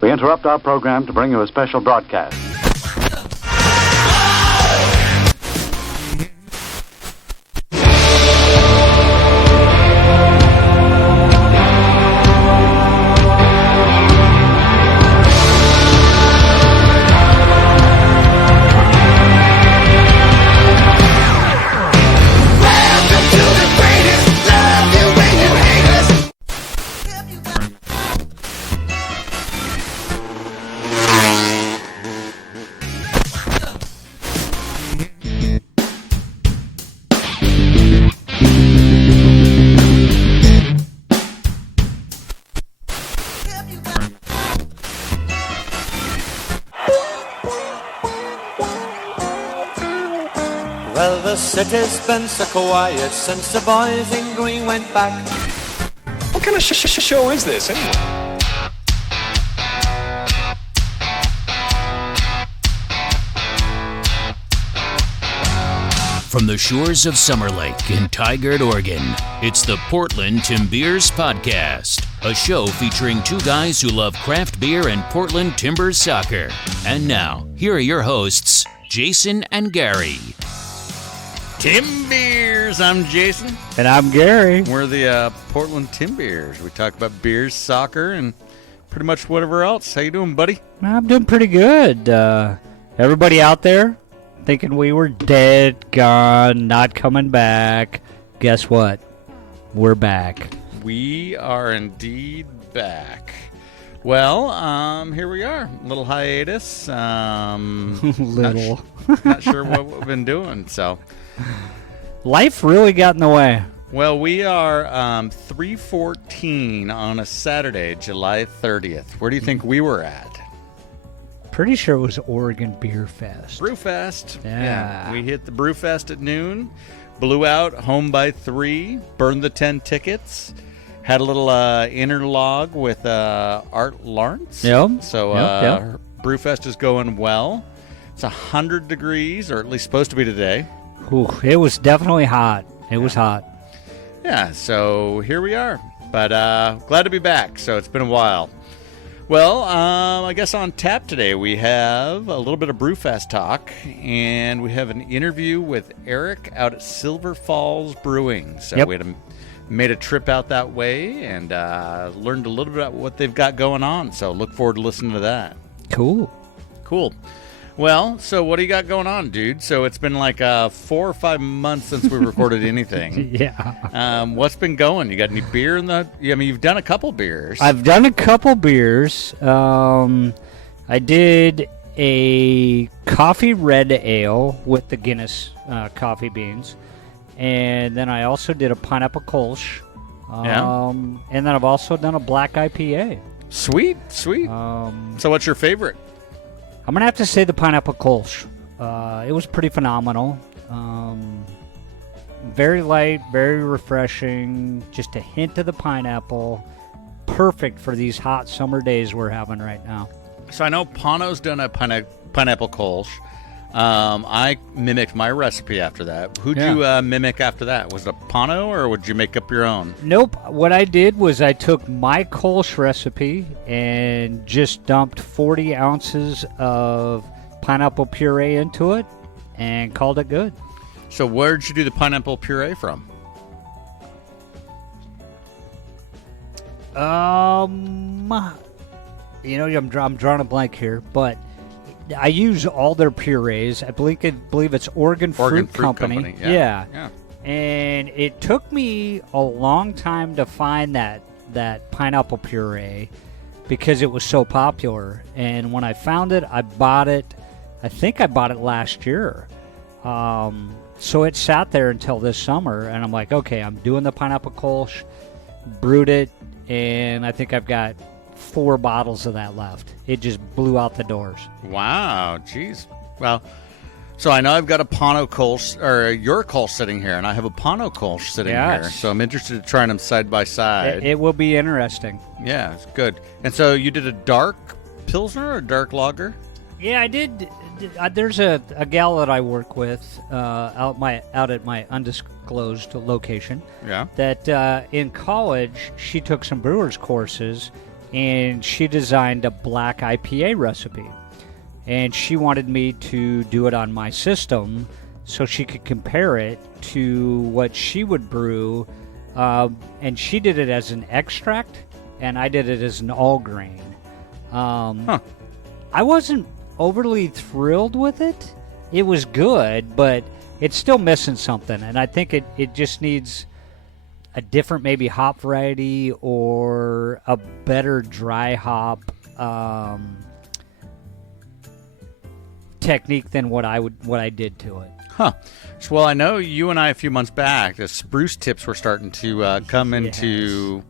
We interrupt our program to bring you a special broadcast. Well, the city's been so quiet since the boys in green went back. What kind of show is this, anyway? From the shores of Summer Lake in Tigard, Oregon, it's the Portland Tim Beers Podcast, a show featuring two guys who love craft beer and Portland Timbers soccer. And now, here are your hosts, Jason and Gary. Tim Beers, I'm Jason. And I'm Gary. We're the Portland Tim Beers. We talk about beers, soccer, and pretty much whatever else. How you doing, buddy? I'm doing pretty good. Everybody out there thinking we were dead, gone, not coming back. Guess what? We're back. We are indeed back. Well, here we are. A little hiatus. Little. Not sure what we've been doing, so. Life really got in the way. Well, we are 3/14 on a Saturday, July 30th. Where do you think we were at? Pretty sure it was Oregon Beer Fest. Brewfest. Yeah. We hit the Brewfest at noon, blew out, home by 3, burned the 10 tickets, had a little interlog with Art Lawrence. Yep. So Yep. Brewfest is going well. It's 100 degrees, or at least supposed to be today. Ooh, it was definitely hot. It was hot. Yeah, so here we are. But glad to be back. So it's been a while. Well, I guess on tap today we have a little bit of Brewfest talk, and we have an interview with Eric out at Silver Falls Brewing. So we made a trip out that way and learned a little bit about what they've got going on. So look forward to listening to that. Cool. Well, so what do you got going on, dude? So it's been like 4 or 5 months since we recorded anything. Yeah. What's been going? You got any beer in the... I mean, you've done a couple beers. I've done a couple beers. I did a coffee red ale with the Guinness coffee beans. And then I also did a pineapple Kolsch. And then I've also done a black IPA. Sweet. So what's your favorite? I'm going to have to say the pineapple Kolsch. It was pretty phenomenal. Very light, very refreshing. Just a hint of the pineapple. Perfect for these hot summer days we're having right now. So I know Pano's done a pineapple Kolsch. I mimicked my recipe after that. Who'd you mimic after that? Was it a Pano, or would you make up your own? Nope. What I did was I took my Kolsch recipe and just dumped 40 ounces of pineapple puree into it and called it good. So where'd you do the pineapple puree from? I'm drawing a blank here, but I use all their purees. I believe it's Oregon Fruit Company. Yeah. And it took me a long time to find that pineapple puree because it was so popular. And when I found it, I bought it. I think I bought it last year. So it sat there until this summer, and I'm like, okay, I'm doing the pineapple Kolsch, brewed it, and I think I've got 4 bottles of that left. It just blew out the doors. Wow, jeez. Well, so I know I've got a Pano Kolsch, or your Kolsch sitting here, and I have a Pano Kolsch sitting here. So I'm interested in trying them side by side. It will be interesting. Yeah, it's good. And so you did a dark Pilsner or a dark lager? Yeah, I did. There's a gal that I work with out at my undisclosed location. Yeah. That in college she took some brewers courses, and she designed a black IPA recipe. And she wanted me to do it on my system so she could compare it to what she would brew. And she did it as an extract, and I did it as an all grain. I wasn't overly thrilled with it. It was good, but it's still missing something, and I think it just needs a different maybe hop variety or a better dry hop technique than what I did to it. Huh. So, well, I know you and I a few months back, the spruce tips were starting to come into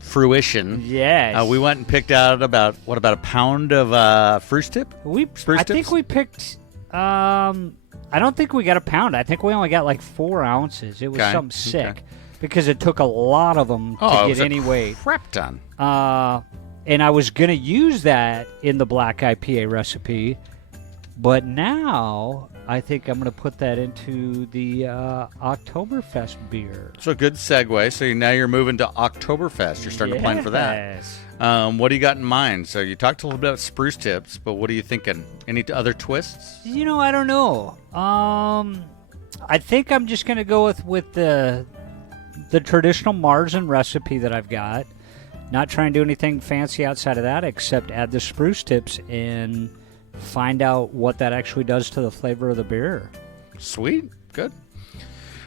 fruition. Yes. We went and picked out about a pound of spruce tip? I think we picked. I don't think we got a pound. I think we only got like 4 ounces. It was something sick because it took a lot of them to get any weight. Crap ton. And I was gonna use that in the black IPA recipe, but now I think I'm gonna put that into the Oktoberfest beer. So good segue. So now you're moving to Oktoberfest. You're starting to plan for that. What do you got in mind? So you talked a little bit about spruce tips, but what are you thinking? Any other twists? I don't know. I think I'm just gonna go with the traditional Marzen recipe that I've got. Not trying to do anything fancy outside of that, except add the spruce tips and find out what that actually does to the flavor of the beer. Sweet. Good.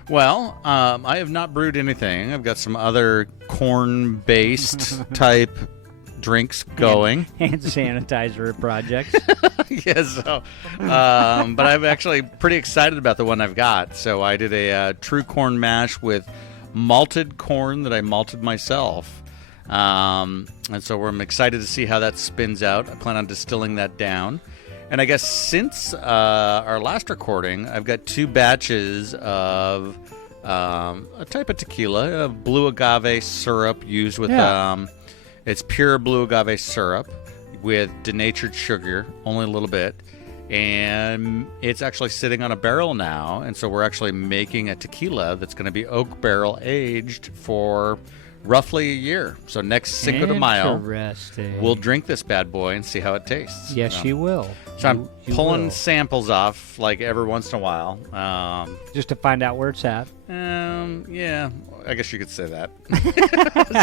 Well, I have not brewed anything. I've got some other corn-based type drinks going. Hand sanitizer projects. Yes. So, but I'm actually pretty excited about the one I've got. So I did a true corn mash with malted corn that I malted myself. And so I'm excited to see how that spins out. I plan on distilling that down. And I guess since our last recording, I've got 2 batches of a type of tequila, blue agave syrup used with, it's pure blue agave syrup with denatured sugar, only a little bit. And it's actually sitting on a barrel now. And so we're actually making a tequila that's going to be oak barrel aged for roughly a year. So next Cinco de Mayo, we'll drink this bad boy and see how it tastes. Yes, you will. So I'm pulling samples off like every once in a while. Just to find out where it's at. Yeah, I guess you could say that.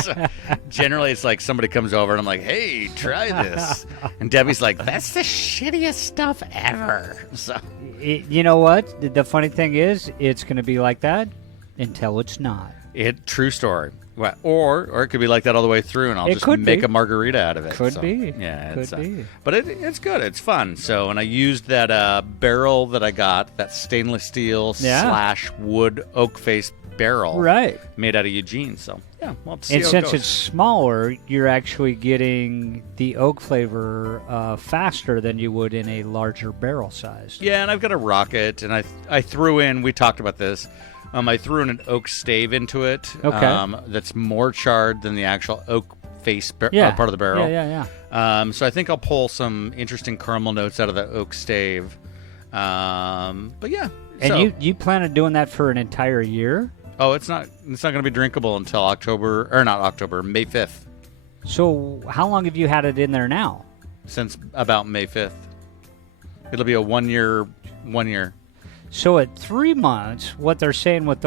So, generally, it's like somebody comes over and I'm like, hey, try this. And Debbie's like, that's the shittiest stuff ever. So, you know what? The funny thing is, it's going to be like that until it's not. True story. Or it could be like that all the way through, and I'll just make a margarita out of it. Could be. Yeah, could be. But it's good. It's fun. So, and I used that barrel that I got, that stainless steel / wood oak face barrel, right, made out of Eugene. So, yeah, we'll have to see and how since it goes. It's smaller, you're actually getting the oak flavor faster than you would in a larger barrel size. Yeah, and I've got a rocket, and I threw in. We talked about this. I threw in an oak stave into it. Okay. That's more charred than the actual oak face part of the barrel. Yeah. So I think I'll pull some interesting caramel notes out of the oak stave. But yeah. And you plan on doing that for an entire year? Oh, it's not going to be drinkable until May 5th. So how long have you had it in there now? Since about May 5th. It'll be a 1 year. So at 3 months, what they're saying with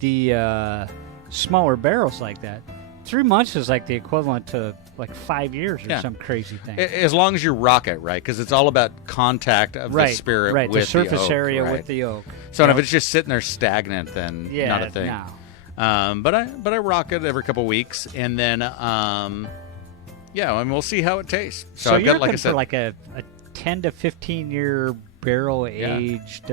the smaller barrels like that, 3 months is like the equivalent to like 5 years or some crazy thing. As long as you rock it, right? Because it's all about contact of the spirit with the surface oak, area right? with the oak. So if it's just sitting there stagnant, then not a thing. No. But I rock it every couple weeks, and then and we'll see how it tastes. So you're looking for like a 10 to 15 year barrel aged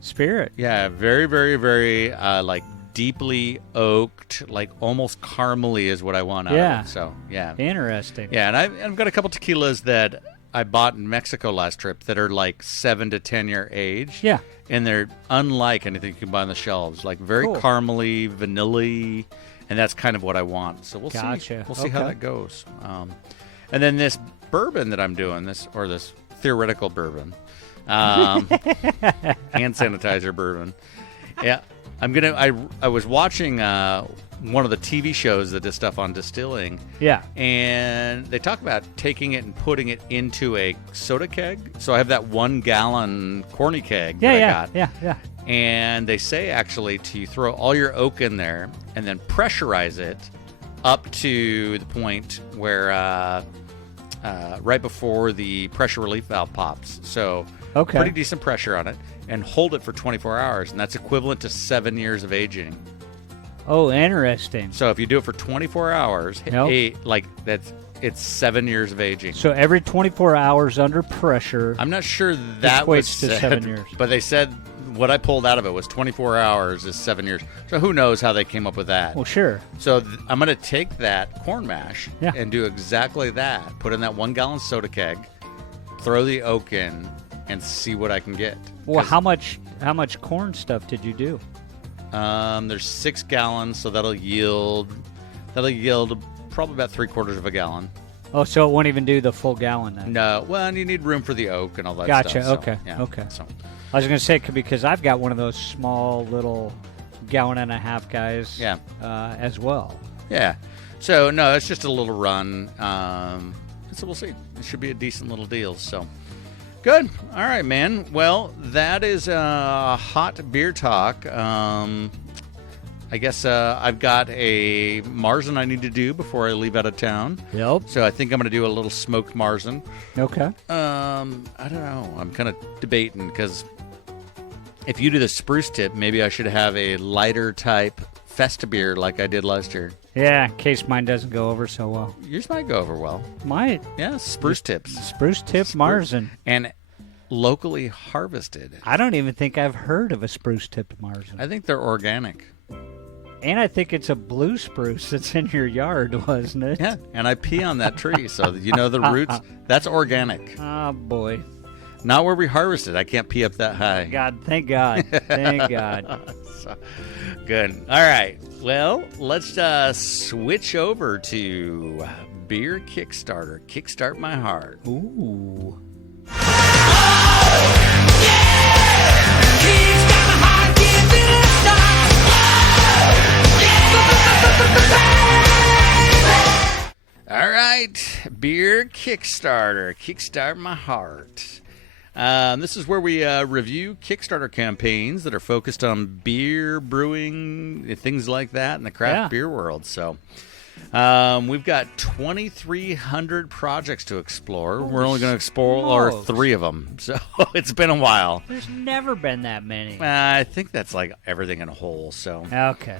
spirit. Yeah, very, very, very like deeply oaked, like almost caramely is what I want out of it. So interesting. Yeah, and I've got a couple tequilas that I bought in Mexico last trip that are like 7 to 10 year age. Yeah, and they're unlike anything you can buy on the shelves. Like very caramely, vanilla-y, and that's kind of what I want. So we'll see. We'll see how that goes. And then this bourbon that I'm doing, this theoretical bourbon, hand sanitizer bourbon. Yeah, I was watching one of the TV shows that does stuff on distilling. Yeah. And they talk about taking it and putting it into a soda keg. So I have that 1 gallon corny keg that I got. Yeah. And they say actually to throw all your oak in there and then pressurize it up to the point where right before the pressure relief valve pops. So pretty decent pressure on it, and hold it for 24 hours, and that's equivalent to 7 years of aging. Oh, interesting. So if you do it for 24 hours, it's 7 years of aging. So every 24 hours under pressure. I'm not sure that was equates to said, 7 years. But they said what I pulled out of it was 24 hours is 7 years. So who knows how they came up with that? Well, sure. So I'm going to take that corn mash and do exactly that. Put in that 1 gallon soda keg, throw the oak in, and see what I can get. Well, how much corn stuff did you do? There's 6 gallons, so that'll yield probably about 3/4 of a gallon. Oh, so it won't even do the full gallon then? No, well, and you need room for the oak and all that Gotcha. stuff. Okay. Yeah, Okay. So. I was going to say because I've got one of those small little gallon and a half guys. Yeah. As well. Yeah. So no, it's just a little run. So we'll see. It should be a decent little deal. So. Good. All right, man. Well, that is hot beer talk. I guess I've got a Marzen I need to do before I leave out of town. Yep. So I think I'm going to do a little smoked Marzen. Okay. I don't know. I'm kind of debating because if you do the spruce tip, maybe I should have a lighter type Festa beer like I did last year. Yeah, in case mine doesn't go over so well. Yours might go over well. Might. Yeah, spruce tips. Spruce tip Marzen. And locally harvested. I don't even think I've heard of a spruce tipped Marzen. I think they're organic. And I think it's a blue spruce that's in your yard, wasn't it? Yeah, and I pee on that tree, so you know the roots. That's organic. Oh, boy. Not where we harvested. I can't pee up that high. God, thank God. Thank God. So, good. All right. Well, let's switch over to Beer Kickstarter. Kickstart My Heart. Ooh. All right, Beer Kickstarter, Kickstart My Heart. This is where we review Kickstarter campaigns that are focused on beer, brewing, things like that in the craft beer world. So we've got 2,300 projects to explore. We're only going to explore 3 of them, so it's been a while. There's never been that many. I think that's like everything in a whole. So Okay.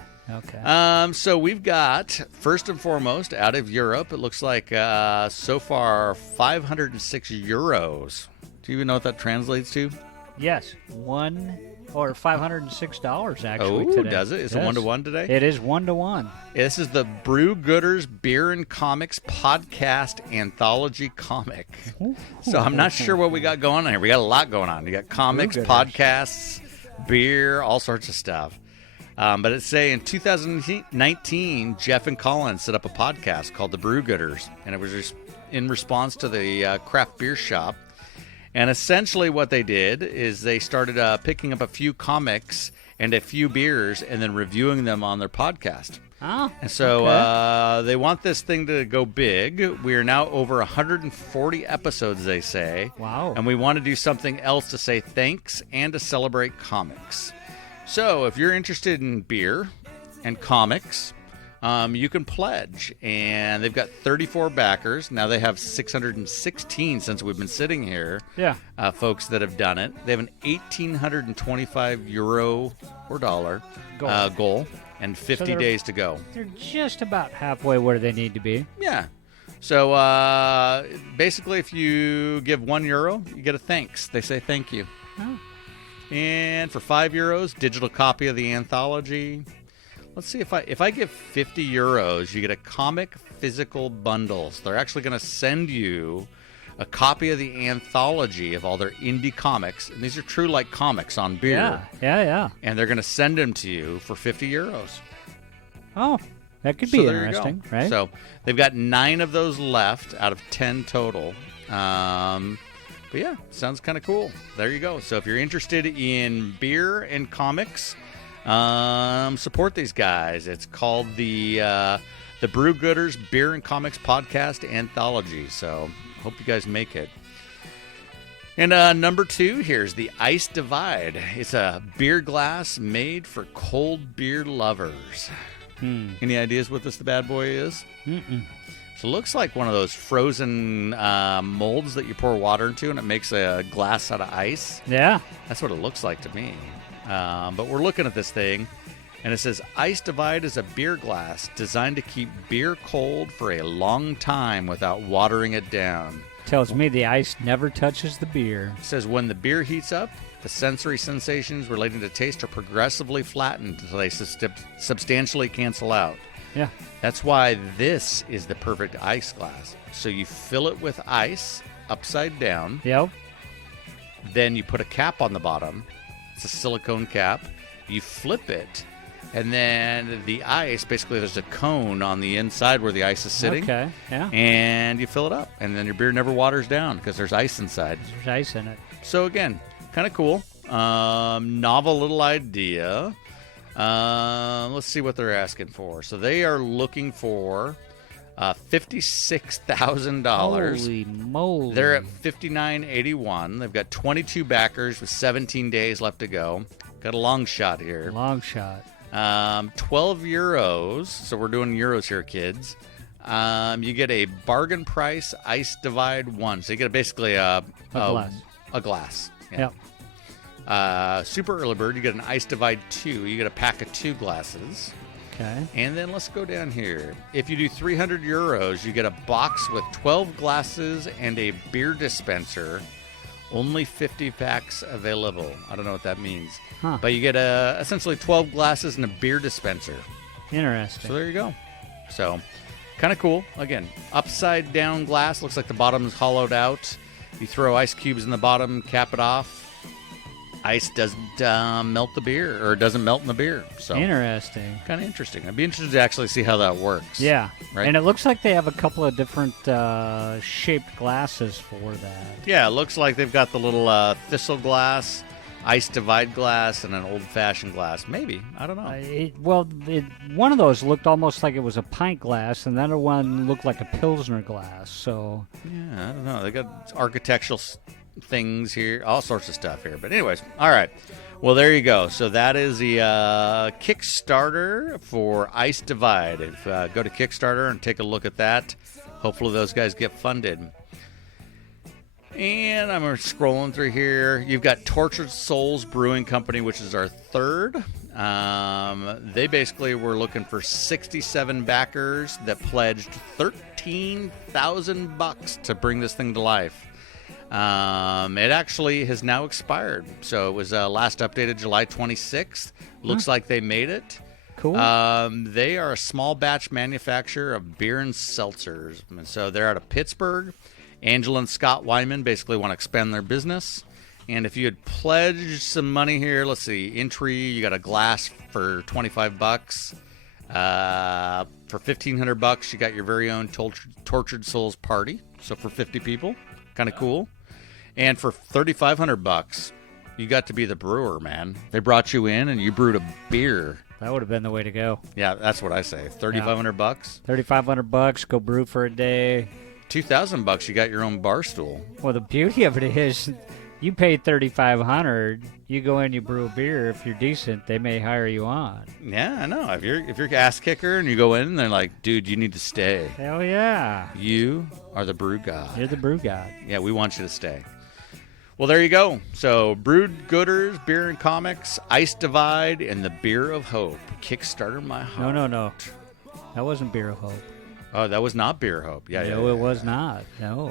So we've got, first and foremost, out of Europe, it looks like so far 506 euros. Do you even know what that translates to? Yes, $506 actually today. today. Does it? Is it 1-to-1 today? It is 1-to-1. This is the Brew Gooders Beer and Comics Podcast Anthology Comic. So I'm not sure what we got going on here. We got a lot going on. You got comics, podcasts, beer, all sorts of stuff. But it's saying in 2019, Jeff and Colin set up a podcast called The Brew Gooders, and it was in response to the craft beer shop. And essentially what they did is they started picking up a few comics and a few beers and then reviewing them on their podcast. Oh, and so they want this thing to go big. We are now over 140 episodes, they say. Wow. And we want to do something else to say thanks and to celebrate comics. So if you're interested in beer and comics, you can pledge. And they've got 34 backers. Now they have 616 since we've been sitting here. Yeah. Folks that have done it. They have an 1,825 euro or dollar goal and 50 days to go. They're just about halfway where they need to be. Yeah. So basically, if you give €1, you get a thanks. They say thank you. Oh. And for €5, digital copy of the anthology. Let's see if I give €50, you get a comic physical bundle. So they're actually going to send you a copy of the anthology of all their indie comics, and these are true like comics on beer. Yeah. And they're going to send them to you for €50. Oh, that could be interesting, right? So they've got 9 of those left out of 10 total. But yeah, sounds kind of cool. There you go. So if you're interested in beer and comics, Support these guys. It's called the Brew Gooders Beer and Comics Podcast Anthology. So hope you guys make it. And number 2, here's the Ice Divide. It's a beer glass made for cold beer lovers. Any ideas what this bad boy is? Mm-mm. So it looks like one of those frozen molds that you pour water into, and it makes a glass out of ice. Yeah. That's what it looks like to me. But we're looking at this thing, and it says, Ice Divide is a beer glass designed to keep beer cold for a long time without watering it down. Tells me the ice never touches the beer. It says when the beer heats up, the sensory sensations relating to taste are progressively flattened until they substantially cancel out. Yeah. That's why this is the perfect ice glass. So you fill it with ice upside down. Yep. Then you put a cap on the bottom. It's a silicone cap. You flip it. And then the ice, basically there's a cone on the inside where the ice is sitting. Okay, yeah. And you fill it up. And then your beer never waters down because there's ice inside. There's ice in it. So again, kind of cool. Novel little idea. Let's see what they're asking for. So they are looking for $56,000. Holy moly. They're at $59.81. They've got 22 backers with 17 days left to go. Got a long shot here. Long shot. 12 euros. So we're doing euros here, kids. You get a bargain price Ice Divide 1. So you get basically a glass. A glass. Yeah. Super Early Bird, you get an Ice Divide 2. You get a pack of 2 glasses. Okay. And then let's go down here. If you do 300 euros, you get a box with 12 glasses and a beer dispenser. Only 50 packs available. I don't know what that means. Huh. But you get essentially 12 glasses and a beer dispenser. Interesting. So there you go. So kind of cool. Again, upside down glass. Looks like the bottom is hollowed out. You throw ice cubes in the bottom, cap it off. Ice doesn't melt the beer, or doesn't melt in the beer. So interesting. Kind of interesting. I'd be interested to actually see how that works. Yeah. Right? And it looks like they have a couple of different shaped glasses for that. Yeah, it looks like they've got the little thistle glass, Ice Divide glass, and an old-fashioned glass. Maybe. I don't know. One of those looked almost like it was a pint glass, and the other one looked like a Pilsner glass. So yeah, I don't know. They got architectural things here, all sorts of stuff here. But anyways, all right. Well, there you go. So that is the Kickstarter for Ice Divide. Go to Kickstarter and take a look at that. Hopefully those guys get funded. And I'm scrolling through here. You've got Tortured Souls Brewing Company, which is our third. They basically were looking for 67 backers that pledged $13,000 to bring this thing to life. It actually has now expired. So it was last updated July 26th. Looks like they made it. cool. They are a small batch manufacturer of beer and seltzers. And so they're out of Pittsburgh. Angela and Scott Wyman basically want to expand their business. And if you had pledged some money here, let's see, entry, you got a glass for $25. For $1,500, you got your very own Tortured Souls party. So for 50 people, kind of cool. And for $3,500, you got to be the brewer, man. They brought you in and you brewed a beer. That would have been the way to go. Yeah, that's what I say. $3,500. $3,500, go brew for a day. $2,000, you got your own bar stool. Well, the beauty of it is, you pay $3,500. You go in, you brew a beer. If you're decent, they may hire you on. Yeah, I know. If you're ass kicker and you go in, they're like, dude, you need to stay. Hell yeah! You are the brew god. You're the brew god. Yeah, we want you to stay. Well, there you go. So, Brewed Gooders, Beer and Comics, Ice Divide, and the Beer of Hope. Kickstarter my heart. No. That wasn't Beer of Hope. Oh, that was not Beer of Hope. Yeah, no, it was not. No.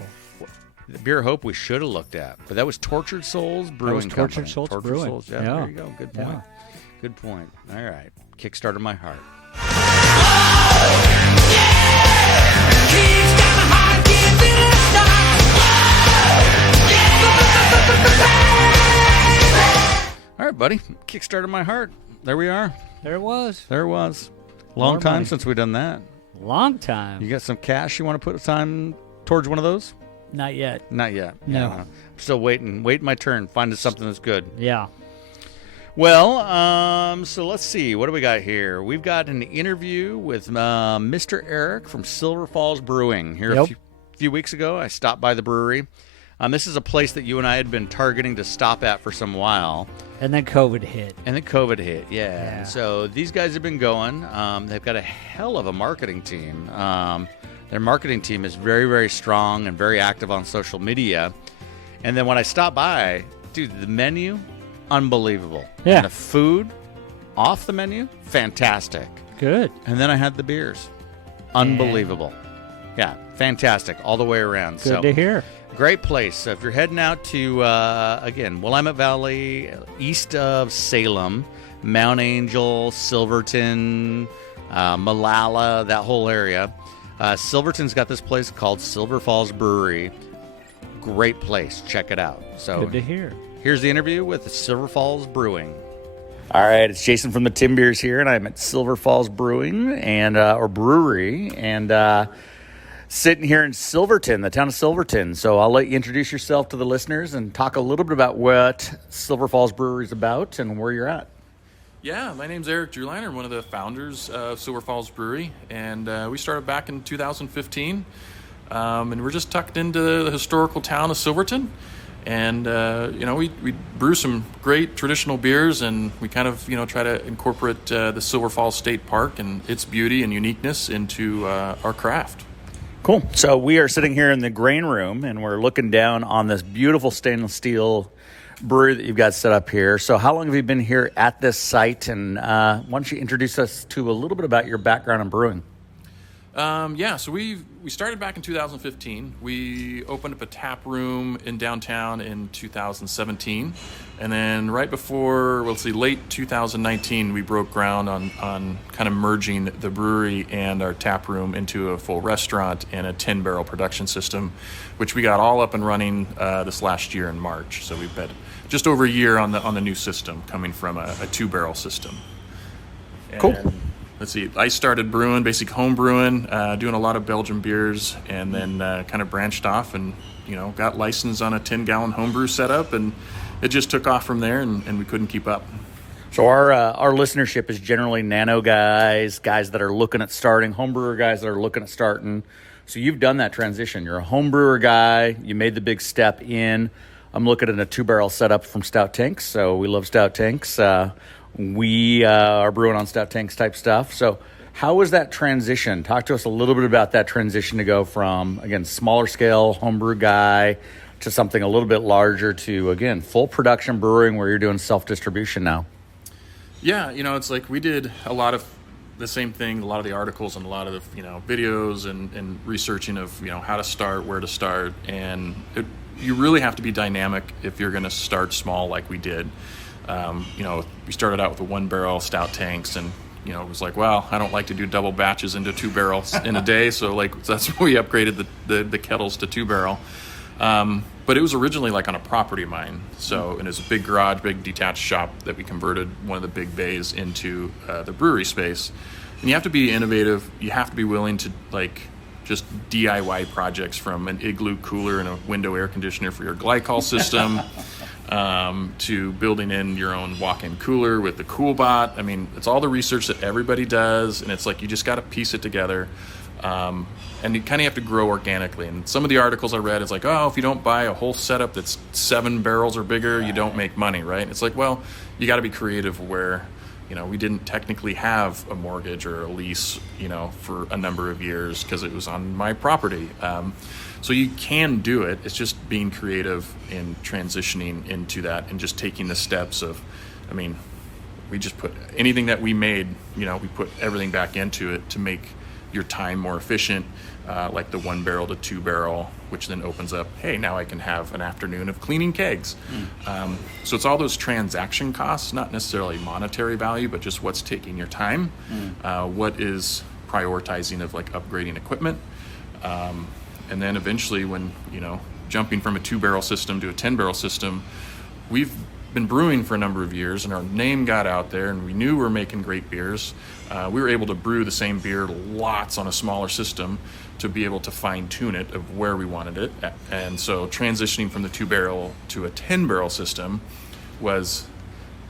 The Beer of Hope we should have looked at. But that was Tortured Souls Brewing Company. Tortured Souls Brewing. Souls. Yeah, there you go. Good point. Yeah. Good point. All right. Kickstarter my heart. All right, buddy. Kickstarter my heart. There we are. There it was. Long time money. since we've done that. Long time. You got some cash you want to put time towards one of those? Not yet. Not yet. No. I'm still waiting my turn. Finding something that's good. Yeah. Well, so let's see. What do we got here? We've got an interview with Mr. Eric from Silver Falls Brewing. Here a few weeks ago, I stopped by the brewery. This is a place that you and I had been targeting to stop at for some while. And then COVID hit. Yeah. And so these guys have been going. They've got a hell of a marketing team. Their marketing team is very, very strong and very active on social media. And then when I stopped by, dude, the menu, unbelievable. Yeah. And the food off the menu, fantastic. Good. And then I had the beers. Unbelievable. Yeah, fantastic all the way around. Good to hear. Great place. So if you're heading out to, again, Willamette Valley, east of Salem, Mount Angel, Silverton, Malala, that whole area, Silverton's got this place called Silver Falls Brewery. Great place. Check it out. So good to hear. Here's the interview with Silver Falls Brewing. All right, it's Jason from the Tim Beers here, and I'm at Silver Falls Brewing and or Brewery, and sitting here in Silverton, the town of Silverton. So I'll let you introduce yourself to the listeners and talk a little bit about what Silver Falls Brewery is about and where you're at. Yeah, my name's Eric Druliner. I'm one of the founders of Silver Falls Brewery, and we started back in 2015, and we're just tucked into the historical town of Silverton. And, we brew some great traditional beers, and we kind of, try to incorporate the Silver Falls State Park and its beauty and uniqueness into our craft. Cool. So we are sitting here in the grain room, and we're looking down on this beautiful stainless steel brewery that you've got set up here. So how long have you been here at this site? And why don't you introduce us to a little bit about your background in brewing? So we started back in 2015. We opened up a tap room in downtown in 2017. And then right before, late 2019, we broke ground on kind of merging the brewery and our tap room into a full restaurant and a 10-barrel production system, which we got all up and running this last year in March. So we've had just over a year on the new system, coming from a 2-barrel system. Cool. Let's see, I started brewing, basic home brewing, doing a lot of Belgian beers, and then kind of branched off and, got licensed on a 10-gallon homebrew setup, and it just took off from there, and we couldn't keep up. So our listenership is generally nano guys that are looking at starting, homebrewer guys that are looking at starting. So you've done that transition. You're a homebrewer guy. You made the big step in. I'm looking at a 2-barrel setup from Stout Tanks, so we love Stout Tanks. We are brewing on Stout Tanks type stuff. So how was that transition? Talk to us a little bit about that transition to go from, again, smaller scale homebrew guy to something a little bit larger to, again, full production brewing where you're doing self-distribution now. Yeah, it's like we did a lot of the same thing, a lot of the articles and a lot of the, videos and researching of, how to start, where to start. And you really have to be dynamic if you're going to start small like we did. We started out with the 1-barrel Stout Tanks, and it was like, well, I don't like to do double batches into 2 barrels in a day, so that's when we upgraded the kettles to 2-barrel. But it was originally like on a property of mine, so and it was a big garage, big detached shop that we converted one of the big bays into the brewery space. And you have to be innovative. You have to be willing to just DIY projects, from an igloo cooler and a window air conditioner for your glycol system. To building in your own walk-in cooler with the CoolBot. I mean, it's all the research that everybody does, and it's like you just got to piece it together. And you kind of have to grow organically. And some of the articles I read is like, oh, if you don't buy a whole setup that's 7 barrels or bigger, you don't make money, right? It's like, well, you got to be creative where, we didn't technically have a mortgage or a lease, for a number of years because it was on my property. So you can do it. It's just being creative and transitioning into that and just taking the steps of, we just put anything that we made, we put everything back into it to make your time more efficient, like the 1-barrel to 2-barrel, which then opens up, hey, now I can have an afternoon of cleaning kegs. So it's all those transaction costs, not necessarily monetary value, but just what's taking your time, what is prioritizing of upgrading equipment. And then eventually when, jumping from a 2-barrel system to a 10-barrel system, we've been brewing for a number of years and our name got out there and we knew we were making great beers. We were able to brew the same beer lots on a smaller system to be able to fine tune it of where we wanted it. And so transitioning from the 2-barrel to a 10-barrel system was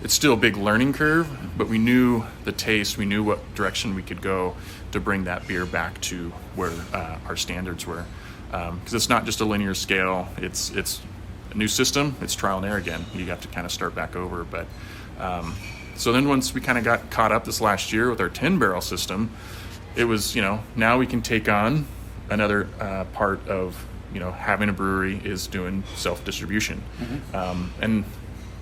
it's still a big learning curve, but we knew the taste, we knew what direction we could go to bring that beer back to where our standards were. Because it's not just a linear scale, it's a new system, it's trial and error again. You have to kind of start back over. But so then once we kind of got caught up this last year with our 10-barrel system, it was, now we can take on another part of, having a brewery is doing self-distribution. And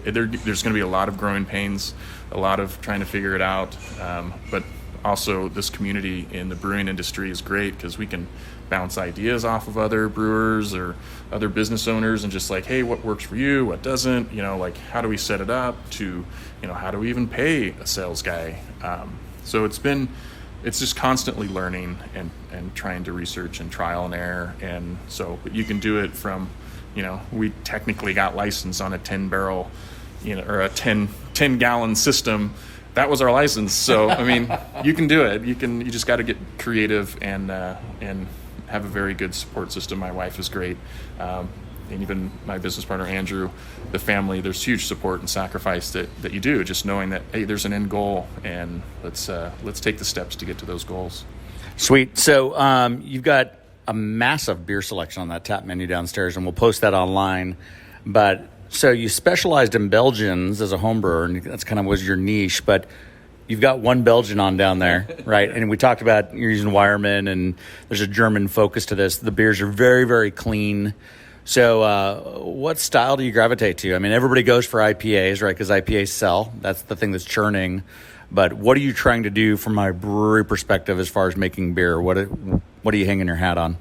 there's going to be a lot of growing pains, a lot of trying to figure it out. But also this community in the brewing industry is great because we can bounce ideas off of other brewers or other business owners and just like, hey, what works for you, what doesn't, like how do we set it up to, how do we even pay a sales guy? So it's just constantly learning and trying to research and trial and error. And so you can do it from, we technically got licensed on a 10-barrel, or a 10-gallon system. That was our license. So, I mean, you can do it. You just got to get creative and have a very good support system. My wife is great. And even my business partner, Andrew, the family, there's huge support and sacrifice that you do, just knowing that, hey, there's an end goal and let's take the steps to get to those goals. Sweet. So you've got a massive beer selection on that tap menu downstairs, and we'll post that online. But so you specialized in Belgians as a home brewer, and that's kind of was your niche, but you've got one Belgian on down there, right? And we talked about you're using Wireman, and there's a German focus to this. The beers are very, very clean. So what style do you gravitate to? I mean, everybody goes for IPAs, right? Because IPAs sell. That's the thing that's churning. But what are you trying to do from my brewery perspective as far as making beer? What are you hanging your hat on?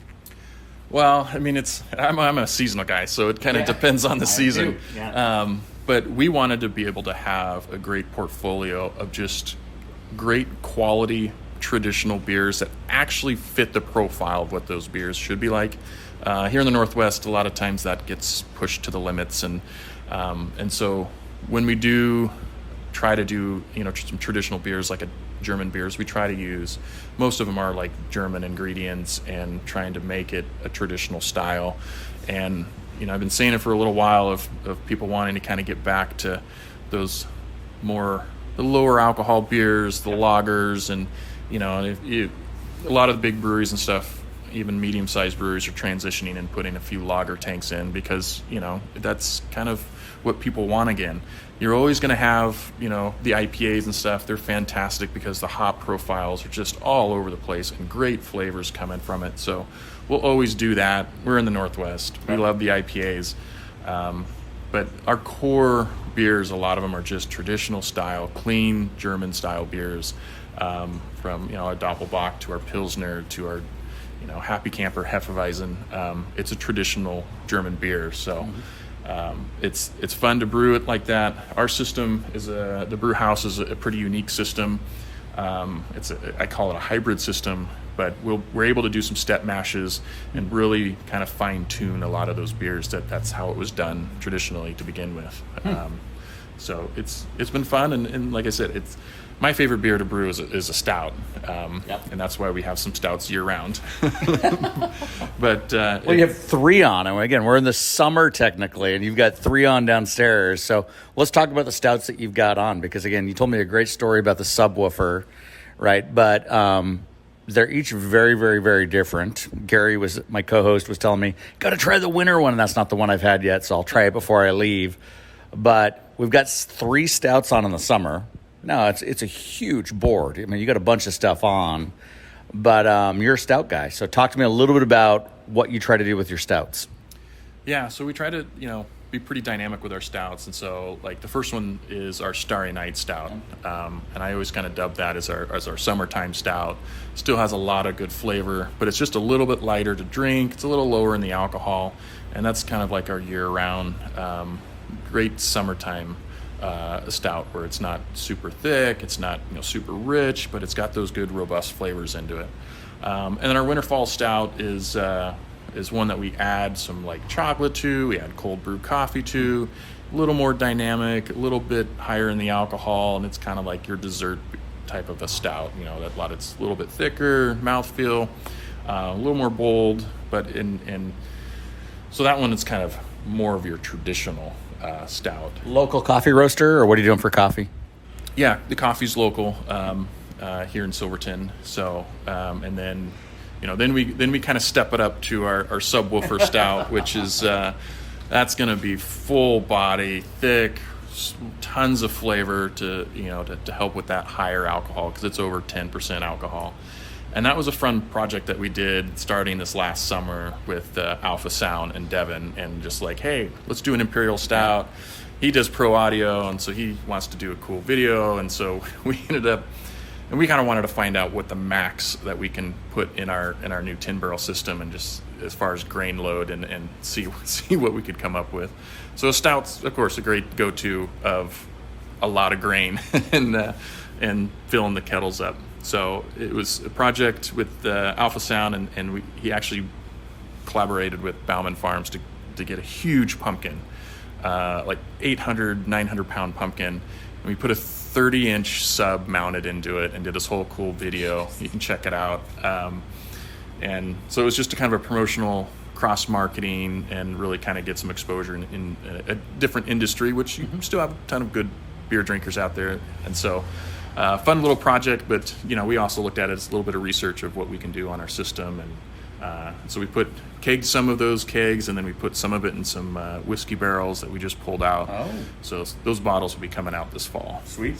Well, I mean, I'm a seasonal guy, so it kind of depends on the season. Yeah. But we wanted to be able to have a great portfolio of just great quality traditional beers that actually fit the profile of what those beers should be like. Here in the Northwest, a lot of times that gets pushed to the limits, and so when we do try to do some traditional beers like German beers, we try to use, most of them are like German ingredients and trying to make it a traditional style. And I've been saying it for a little while of people wanting to kind of get back to those the lower alcohol beers, the lagers, and a lot of the big breweries and stuff, even medium-sized breweries, are transitioning and putting a few lager tanks in because that's kind of what people want again. You're always going to have the IPAs and stuff. They're fantastic because the hop profiles are just all over the place and great flavors coming from it. So we'll always do that. We're in the Northwest. We love the IPAs. But our core beers, a lot of them are just traditional style, clean German style beers, from our Doppelbock to our Pilsner to our Happy Camper Hefeweizen. It's a traditional German beer, so it's fun to brew it like that. Our system is the brew house is a pretty unique system. I call it a hybrid system, but we're able to do some step mashes and really kind of fine tune a lot of those beers. That's how it was done traditionally to begin with. So it's been fun, and like I said, it's my favorite beer to brew is a stout, and that's why we have some stouts year round. But you have 3 on, and again, we're in the summer technically, and you've got 3 on downstairs. So let's talk about the stouts that you've got on, because again, you told me a great story about the subwoofer, right? But they're each very, very, very different. Gary my co-host was telling me, got to try the winter one, and that's not the one I've had yet, so I'll try it before I leave. But we've got 3 stouts on in the summer. No, it's a huge board. I mean, you got a bunch of stuff on, but you're a stout guy. So talk to me a little bit about what you try to do with your stouts. Yeah, so we try to, be pretty dynamic with our stouts. And so, like, the first one is our Starry Night Stout. And I always kind of dub that as our summertime stout. Still has a lot of good flavor, but it's just a little bit lighter to drink. It's a little lower in the alcohol. And that's kind of like our year-round great summertime stout, where it's not super thick, it's not super rich, but it's got those good robust flavors into it. And then our Winter Fall Stout is one that we add some like chocolate to, we add cold brew coffee to, a little more dynamic, a little bit higher in the alcohol, and it's kind of like your dessert type of a stout. It's a little bit thicker mouthfeel, a little more bold, but so that one is kind of more of your traditional stout. Local coffee roaster, or what are you doing for coffee? Yeah, the coffee's local here in Silverton. So, and then, then we kind of step it up to our subwoofer stout, which is that's going to be full body, thick, tons of flavor to help with that higher alcohol, because it's over 10% alcohol. And that was a fun project that we did starting this last summer with Alpha Sound and Devin, and just like, hey, let's do an Imperial Stout. He does pro audio, and so he wants to do a cool video, and so we ended up, and we kind of wanted to find out what the max that we can put in our new tin barrel system, and just as far as grain load, and see what we could come up with. So a stout's, of course, a great go-to of a lot of grain and filling the kettles up. So it was a project with Alpha Sound, and he actually collaborated with Bauman Farms to get a huge pumpkin, like 800, 900 pound pumpkin. And we put a 30-inch sub mounted into it and did this whole cool video. You can check it out. And so it was just a kind of a promotional cross-marketing, and really kind of get some exposure in a different industry, which you still have a ton of good beer drinkers out there. And so fun little project, but we also looked at it as a little bit of research of what we can do on our system. And so we kegged some of those kegs, and then we put some of it in some whiskey barrels that we just pulled out. Oh. So those bottles will be coming out this fall. Sweet.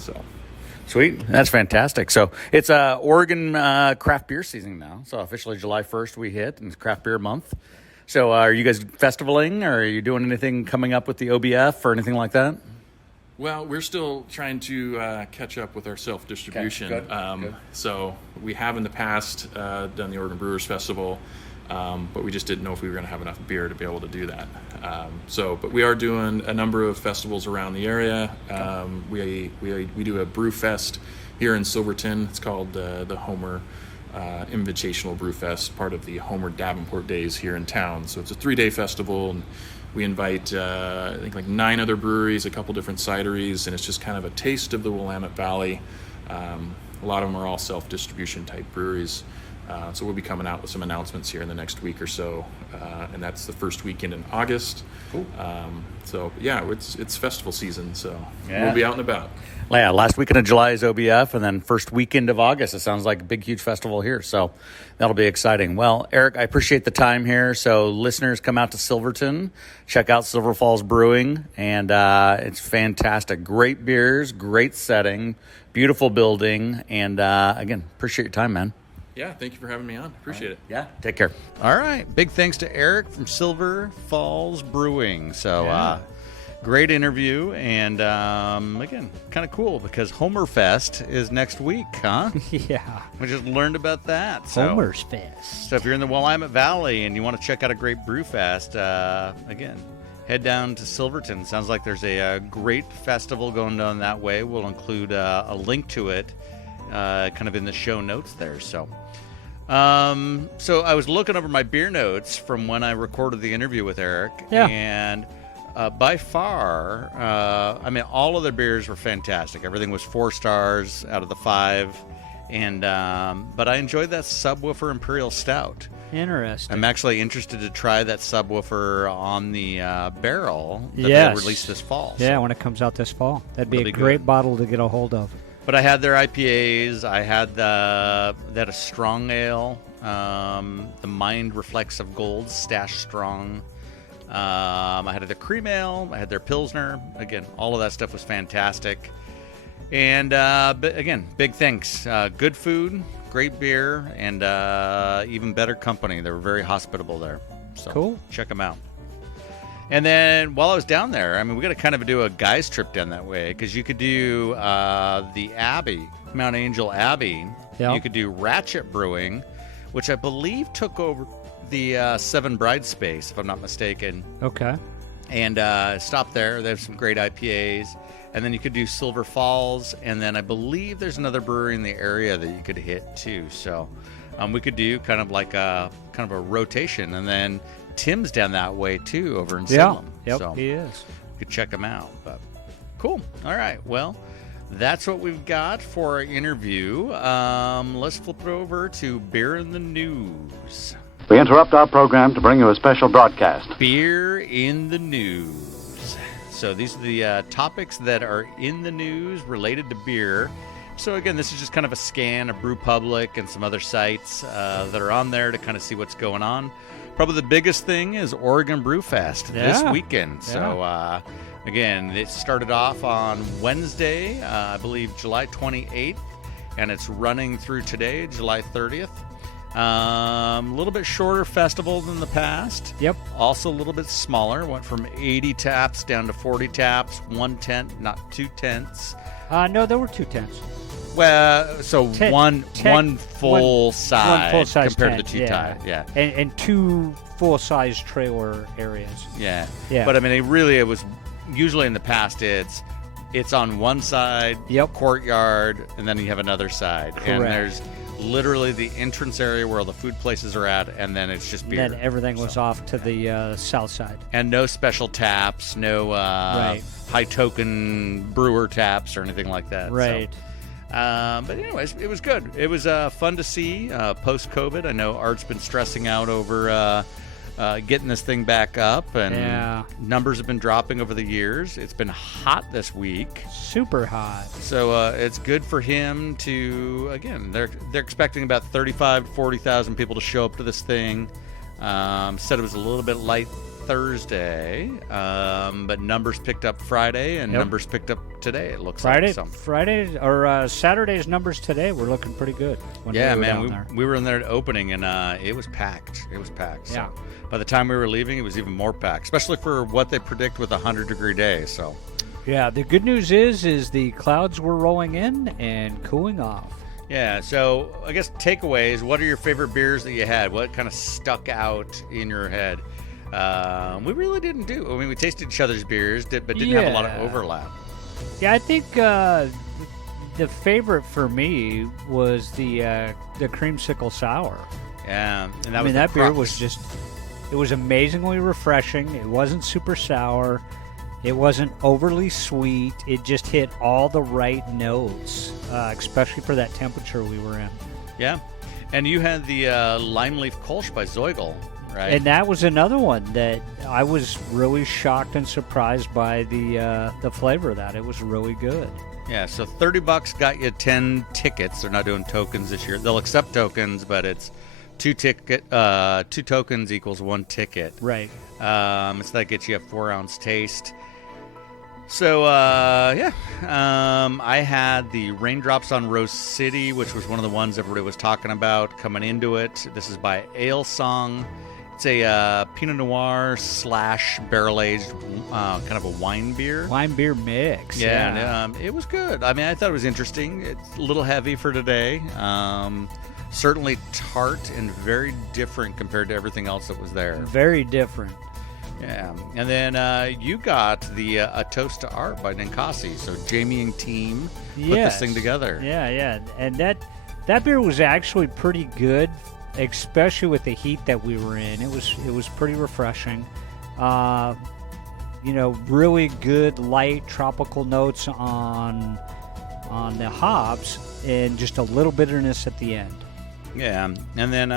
Sweet. That's fantastic. So it's Oregon craft beer season now. So officially July 1st we hit, and it's craft beer month. So are you guys festivaling, or are you doing anything coming up with the OBF or anything like that? Well, we're still trying to catch up with our self-distribution. Okay, good. So we have in the past done the Oregon Brewers Festival, but we just didn't know if we were going to have enough beer to be able to do that. But we are doing a number of festivals around the area. We do a brew fest here in Silverton. It's called the Homer Invitational Brew Fest, part of the Homer Davenport Days here in town. So it's a 3-day festival, and we invite, I think, like 9 other breweries, a couple different cideries, and it's just kind of a taste of the Willamette Valley. A lot of them are all self-distribution type breweries. So we'll be coming out with some announcements here in the next week or so, and that's the first weekend in August. Cool. It's festival season, so we'll be out and about. Yeah, last weekend of July is OBF, and then first weekend of August, it sounds like a big, huge festival here, so that'll be exciting. Well, Eric, I appreciate the time here. So listeners, come out to Silverton, check out Silver Falls Brewing, and it's fantastic. Great beers, great setting, beautiful building, and again, appreciate your time, man. Yeah, thank you for having me on. Appreciate it. Yeah, take care. All right, big thanks to Eric from Silver Falls Brewing. So great interview, and again, kind of cool because Homerfest is next week, huh? Yeah. We just learned about that. So, Homer's Fest. So if you're in the Willamette Valley and you want to check out a great brew fest, again, head down to Silverton. Sounds like there's a great festival going down that way. We'll include a link to it kind of in the show notes there. So I was looking over my beer notes from when I recorded the interview with Eric, and by far, all of their beers were fantastic. Everything was 4 stars out of the 5, and but I enjoyed that Subwoofer Imperial Stout. Interesting. I'm actually interested to try that Subwoofer on the barrel that they released this fall. Yeah, when it comes out this fall. That'd be a great bottle to get a hold of. But I had their IPAs. I had a strong ale, the Mind Reflects of Gold Stash Strong. I had their cream ale. I had their Pilsner. Again, all of that stuff was fantastic. And but again, big thanks. Good food, great beer, and even better company. They were very hospitable there. So cool. Check them out. And then while I was down there, we got to kind of do a guys trip down that way, because you could do the Abbey, Mount Angel Abbey. Yep. You could do Ratchet Brewing, which I believe took over the Seven Bride space, if I'm not mistaken. Okay. And stop there. They have some great IPAs. And then you could do Silver Falls, and then I believe there's another brewery in the area that you could hit too. So we could do kind of a rotation, and then Tim's down that way too, over in Salem. Yep, so he is. You could check him out. But cool. All right. Well, that's what we've got for our interview. Let's flip it over to Beer in the News. We interrupt our program to bring you a special broadcast. Beer in the news. So these are the topics that are in the news related to beer. So again, this is just kind of a scan of Brewpublic and some other sites that are on there to kind of see what's going on. Probably the biggest thing is Oregon Brew Fest this weekend. So again, it started off on Wednesday, I believe July 28th, and it's running through today, July 30th. A little bit shorter festival than the past. Yep. Also a little bit smaller. Went from 80 taps down to 40 taps. 1 tent, not 2 tents. No, there were 2 tents. Well, so one full size compared tent, to the 2 tent. Yeah. And 2 full-size trailer areas. Yeah. Yeah. But I mean, it was usually in the past it's on one side, courtyard, and then you have another side. Correct. And there's literally the entrance area where all the food places are at, and then it's just beer. Then everything was off to the south side. And no special taps, no high token brewer taps or anything like that. Right. So, but anyways, it was good. It was fun to see post-COVID. I know Art's been stressing out over getting this thing back up, and numbers have been dropping over the years. It's been hot this week. Super hot. So it's good for him to, again, they're expecting about 35,000 to 40,000 people to show up to this thing. Said it was a little bit light Thursday, but numbers picked up Friday, and numbers picked up today, it looks like. Friday or Saturday's numbers today were looking pretty good. We were in there at opening, and it was packed. So by the time we were leaving, it was even more packed, especially for what they predict with a 100-degree day. So yeah, the good news is the clouds were rolling in and cooling off. Yeah, so I guess takeaways, what are your favorite beers that you had? What kind of stuck out in your head? We really didn't do. I mean, we tasted each other's beers, but didn't have a lot of overlap. Yeah, I think the favorite for me was the creamsicle sour. Yeah, and that beer was it was amazingly refreshing. It wasn't super sour. It wasn't overly sweet. It just hit all the right notes, especially for that temperature we were in. Yeah, and you had the Lime Leaf Kolsch by Zeugel. Right. And that was another one that I was really shocked and surprised by the flavor of that. It was really good. Yeah, so $30 got you 10 tickets. They're not doing tokens this year. They'll accept tokens, but it's 2 tokens equals 1 ticket. Right. So that gets you a 4-ounce taste. So, I had the Raindrops on Rose City, which was one of the ones everybody was talking about coming into it. This is by Ale Song. It's a Pinot Noir / barrel-aged kind of a wine beer. Wine beer mix. Yeah. And, it was good. I mean, I thought it was interesting. It's a little heavy for today. Certainly tart and very different compared to everything else that was there. Very different. Yeah. And then you got the A Toast to Art by Ninkasi. So Jamie and team put this thing together. Yeah. And that beer was actually pretty good, especially with the heat that we were in. It was pretty refreshing. Really good light tropical notes on the hops and just a little bitterness at the end. Yeah, and then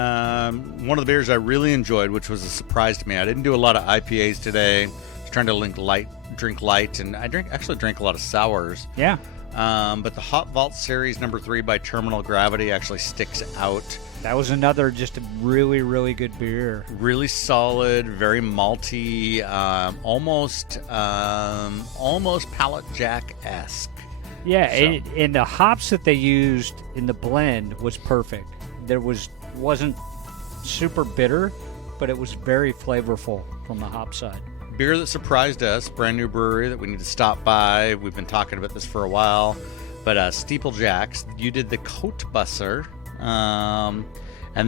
one of the beers I really enjoyed, which was a surprise to me. I didn't do a lot of IPAs today. I was trying to drink light, and I actually drank a lot of sours. Yeah. But the Hot Vault Series number 3 by Terminal Gravity actually sticks out. That was another just a really, really good beer. Really solid, very malty, almost Pallet Jack-esque. Yeah, and the hops that they used in the blend was perfect. There wasn't super bitter, but it was very flavorful from the hop side. Beer that surprised us, brand new brewery that we need to stop by. We've been talking about this for a while, but Steeplejacks, you did the Coat Busser, and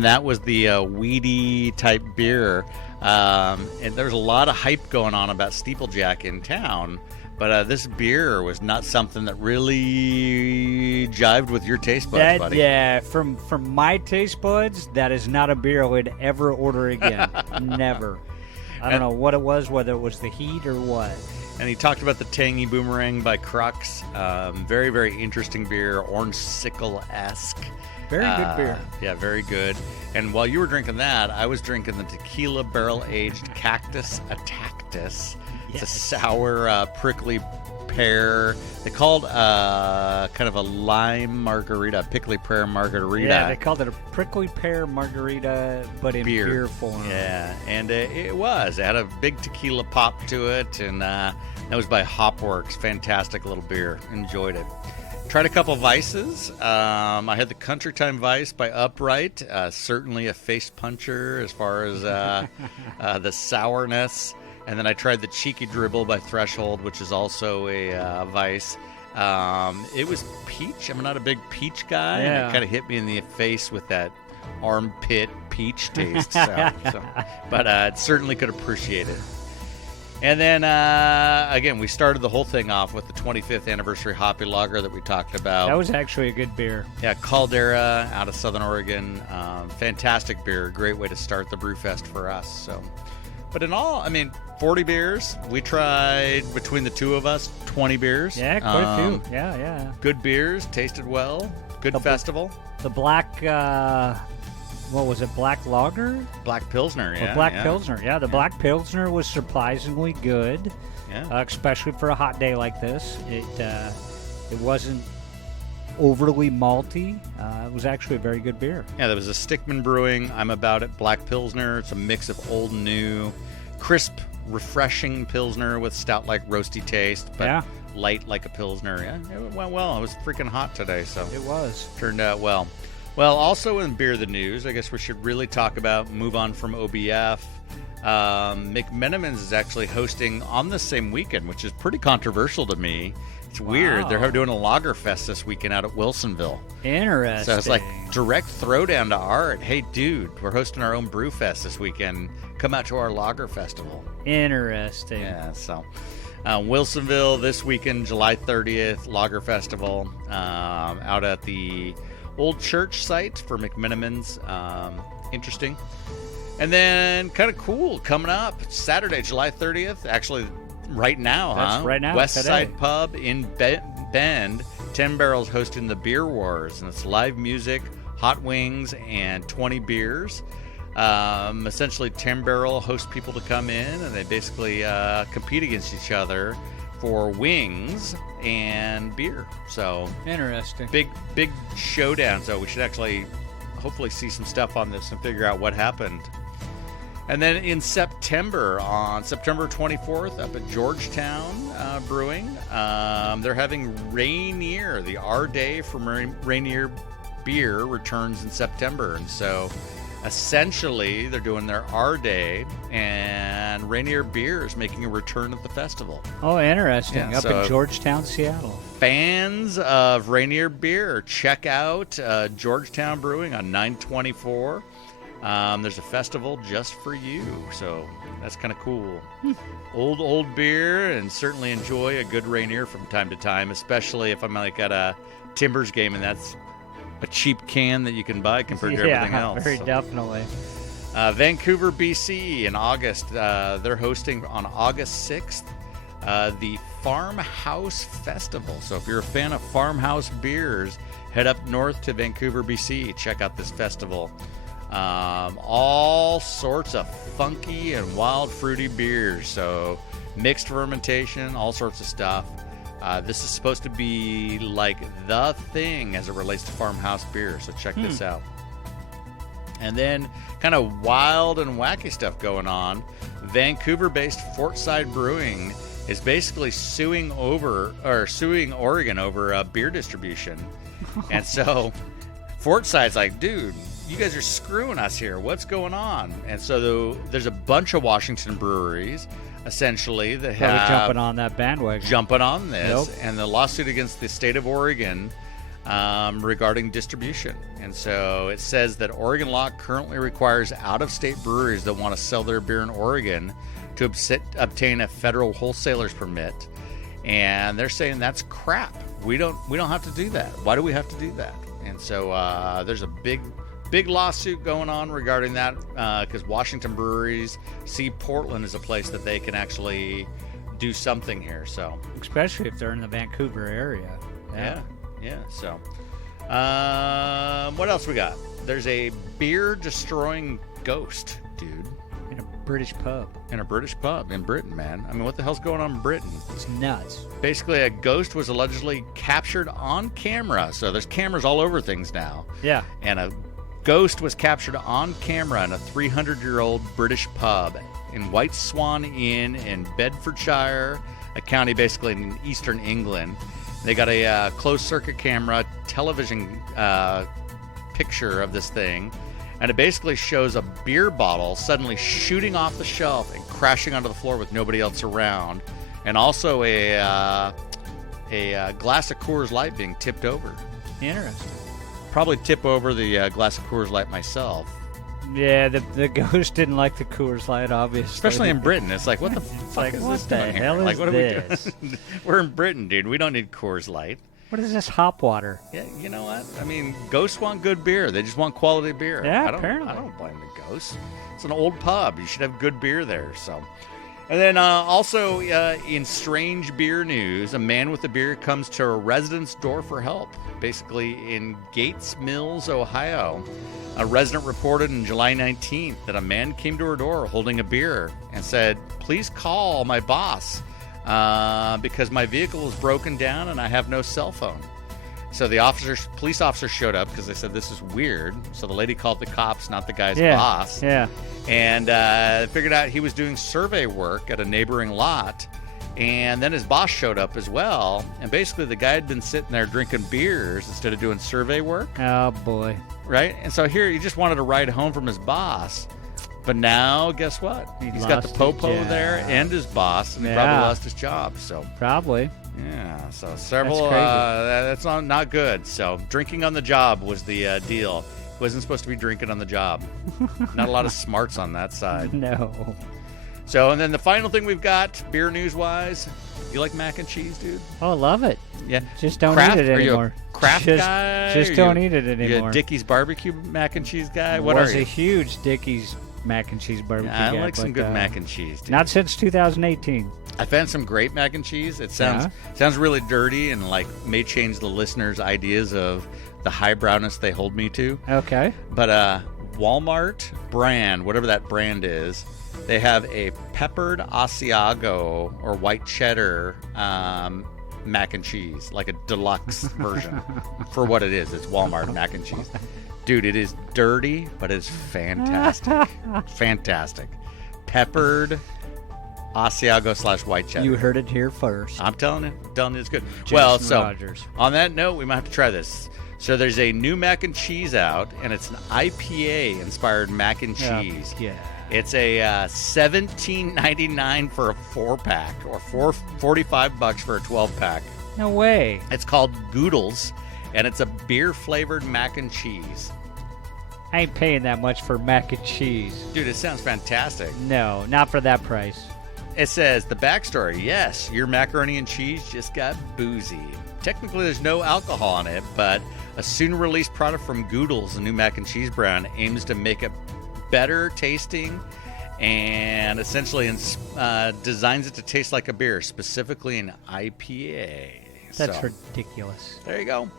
that was the weedy type beer. And there's a lot of hype going on about Steeplejack in town. But this beer was not something that really jived with your taste buds, buddy. Yeah, from my taste buds, that is not a beer I would ever order again. Never. I don't know what it was, whether it was the heat or what. And he talked about the Tangy Boomerang by Crux. Very, very interesting beer, orange sickle-esque. Very good beer. Yeah, very good. And while you were drinking that, I was drinking the tequila barrel-aged Cactus Atactus. It's a sour, prickly pear. They called kind of a lime margarita, pickly pear margarita. Yeah, they called it a prickly pear margarita, but in beer form. Yeah, and it had a big tequila pop to it, and that was by Hopworks. Fantastic little beer. Enjoyed it. Tried a couple Vices. I had the Country Time Vice by Upright. Certainly a face puncher as far as the sourness. And then I tried the Cheeky Dribble by Threshold, which is also a Vice. It was peach. I'm not a big peach guy. Yeah. And it kind of hit me in the face with that armpit peach taste. But it certainly could appreciate it. And then, again, we started the whole thing off with the 25th anniversary hoppy lager that we talked about. That was actually a good beer. Yeah, Caldera out of Southern Oregon. Fantastic beer. Great way to start the Brewfest for us. So, but in all, 40 beers. We tried, between the two of us, 20 beers. Yeah, quite a few. Yeah. Good beers. Tasted well. Good festival. The black... what was it, Black Lager? Black Pilsner, yeah. Pilsner, yeah. The Black Pilsner was surprisingly good, especially for a hot day like this. It wasn't overly malty. It was actually a very good beer. Yeah, there was a Stickman Brewing, I'm About It Black Pilsner. It's a mix of old and new, crisp, refreshing Pilsner with stout-like roasty taste, but light like a Pilsner. Yeah, it went well. It was freaking hot today, so it was. Turned out well. Well, also in Beer the News, I guess we should really talk about, move on from OBF. McMenamins is actually hosting on the same weekend, which is pretty controversial to me. It's weird. They're doing a Lagerfest this weekend out at Wilsonville. Interesting. So it's like direct throwdown to art. Hey, dude, we're hosting our own Brewfest this weekend. Come out to our Lager Festival. Interesting. Yeah, so... Wilsonville this weekend, July 30th, Lager Festival, out at the old church site for McMenamins. Interesting. And then kind of cool coming up Saturday, July 30th. Actually, right now, That's right now. West today. Side Pub in Bend. 10 Barrels hosting the Beer Wars, and it's live music, hot wings, and 20 beers. Essentially, 10 Barrel hosts people to come in, and they basically compete against each other for wings and beer. So interesting. Big showdown. So we should actually hopefully see some stuff on this and figure out what happened. And then in September, on September 24th, up at Georgetown Brewing, they're having Rainier. The R Day for Rainier beer returns in September, and so essentially they're doing their R Day, and Rainier beer is making a return at the festival. Oh, interesting. Yeah, up in Georgetown, Seattle. Fans of Rainier beer, check out Georgetown Brewing on 924. There's a festival just for you, so that's kind of cool. Old beer, and certainly enjoy a good Rainier from time to time, especially if I'm like at a Timbers game and that's a cheap can that you can buy compared to everything else. Very definitely. Vancouver, BC in August. They're hosting on August 6th the Farmhouse Festival. So if you're a fan of farmhouse beers, head up north to Vancouver, BC. Check out this festival. All sorts of funky and wild fruity beers. So mixed fermentation, all sorts of stuff. This is supposed to be like the thing as it relates to farmhouse beer, so check this out. And then kind of wild and wacky stuff going on. Vancouver-based Fortside Brewing is basically suing Oregon over beer distribution. And so Fortside's like, dude, you guys are screwing us here. What's going on? And so there's a bunch of Washington breweries essentially that have jumping on that bandwagon, jumping on this, and the lawsuit against the state of Oregon regarding distribution. And so it says that Oregon law currently requires out-of-state breweries that want to sell their beer in Oregon to obtain a federal wholesaler's permit, and they're saying that's crap. We don't have to do that. Why do we have to do that? And so there's a big lawsuit going on regarding that, because Washington breweries see Portland as a place that they can actually do something here. So especially if they're in the Vancouver area. Yeah. So What else we got? There's a beer-destroying ghost, dude. In a British pub. In a British pub in Britain, man. I mean, what the hell's going on in Britain? It's nuts. Basically, a ghost was allegedly captured on camera. So there's cameras all over things now. Yeah. And a ghost was captured on camera in a 300-year-old British pub in White Swan Inn in Bedfordshire, a county basically in eastern England. They got a closed-circuit camera television picture of this thing, and it basically shows a beer bottle suddenly shooting off the shelf and crashing onto the floor with nobody else around, and also a glass of Coors Light being tipped over. Interesting. Probably tip over the glass of Coors Light myself. Yeah, the ghost didn't like the Coors Light, obviously. Especially in Britain. It's like, what the fuck is this doing here? Like, what are we doing? We're in Britain, dude. We don't need Coors Light. What is this hop water? Yeah, you know what? I mean, ghosts want good beer. They just want quality beer. Yeah, apparently. I don't blame the ghosts. It's an old pub. You should have good beer there. So, and then also in strange beer news, a man with a beer comes to a resident's door for help. Basically in Gates Mills, Ohio. A resident reported on July 19th that a man came to her door holding a beer and said, "Please call my boss because my vehicle is broken down and I have no cell phone." So the police officers showed up because they said this is weird. So the lady called the cops, not the guy's boss. Yeah. And figured out he was doing survey work at a neighboring lot. And then his boss showed up as well. And basically the guy had been sitting there drinking beers instead of doing survey work. Oh, boy. Right? And so here he just wanted to ride home from his boss. But now, guess what? He's got the popo there and his boss. And he probably lost his job. So probably. Yeah. So several, that's not good. So drinking on the job was the deal. Wasn't supposed to be drinking on the job. Not a lot of smarts on that side. No. So, and then the final thing we've got, beer news-wise, you like mac and cheese, dude? Oh, I love it. Yeah. Just don't eat it anymore. Are you a craft guy? Just don't eat it anymore. You a Dickey's barbecue mac and cheese guy? What was are you? a huge Dickey's mac and cheese barbecue guy. I like some good mac and cheese, dude. Not since 2018. I found some great mac and cheese. It sounds really dirty and like may change the listeners' ideas of the highbrowness they hold me to. Okay. But Walmart brand, whatever that brand is, they have a peppered Asiago or white cheddar mac and cheese, like a deluxe version for what it is. It's Walmart mac and cheese. Dude, it is dirty, but it's fantastic. Fantastic. Peppered Asiago / white cheddar. You heard it here first. I'm telling you it's good. Jason Rogers. On that note, we might have to try this. So there's a new mac and cheese out, and it's an IPA-inspired mac and cheese. Yeah. It's a $17.99 for a 4-pack, or $45 for a 12-pack. No way. It's called Goodles, and it's a beer-flavored mac and cheese. I ain't paying that much for mac and cheese. Dude, it sounds fantastic. No, not for that price. It says, the backstory, yes, your macaroni and cheese just got boozy. Technically, there's no alcohol in it, but a soon-released product from Goodles, a new mac and cheese brand, aims to make it better tasting and essentially designs it to taste like a beer, specifically an IPA. That's ridiculous. There you go.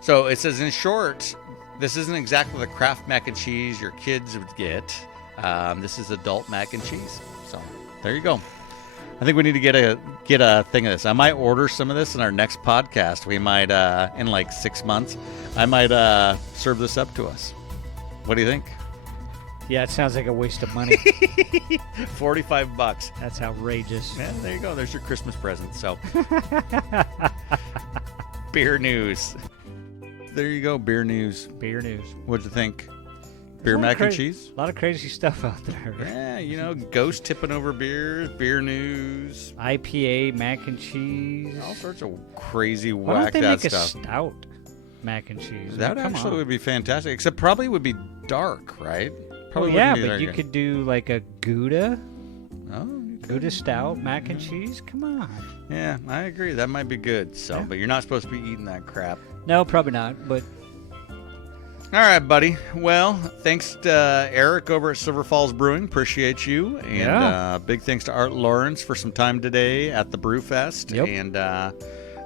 So it says, in short, this isn't exactly the Kraft mac and cheese your kids would get. This is adult mac and cheese. So there you go. I think we need to get a thing of this. I might order some of this in our next podcast. We might, in like 6 months, I might serve this up to us. What do you think? Yeah, it sounds like a waste of money. $45. That's outrageous. Yeah, there you go. There's your Christmas present. So, beer news. There you go, beer news. Beer news. What'd you think? Beer, mac, and cheese? A lot of crazy stuff out there. Yeah, ghost tipping over beers, beer news. IPA, mac and cheese. All sorts of crazy, Why don't they whacked make out stuff. A stout mac and cheese? That actually would be fantastic, except probably would be dark, right? Probably but you could do like a Gouda. Oh, Gouda stout, mac and cheese? Come on. Yeah, I agree. That might be good. So, But you're not supposed to be eating that crap. No, probably not, but... All right, buddy. Well, thanks to Eric over at Silver Falls Brewing. Appreciate you. And big thanks to Art Lawrence for some time today at the Brew Fest. Yep. And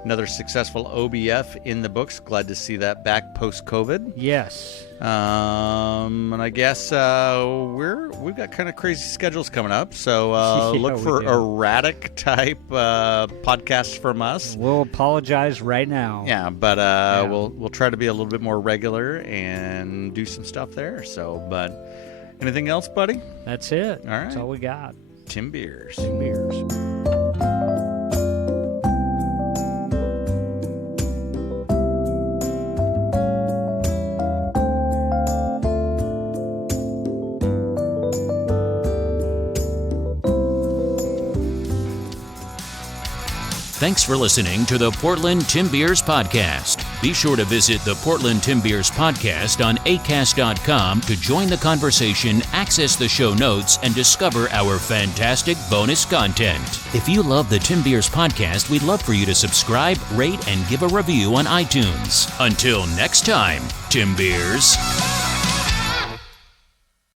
Another successful OBF in the books. Glad to see that back post-COVID. Yes. And I guess we've got kind of crazy schedules coming up, so look for erratic type podcasts from us. We'll apologize right now. Yeah, but we'll try to be a little bit more regular and do some stuff there. So, but anything else, buddy? That's it. All right. That's all we got. Tim Beers. Thanks for listening to the Portland Tim Beers Podcast. Be sure to visit the Portland Tim Beers Podcast on acast.com to join the conversation, access the show notes, and discover our fantastic bonus content. If you love the Tim Beers Podcast, we'd love for you to subscribe, rate, and give a review on iTunes. Until next time, Tim Beers.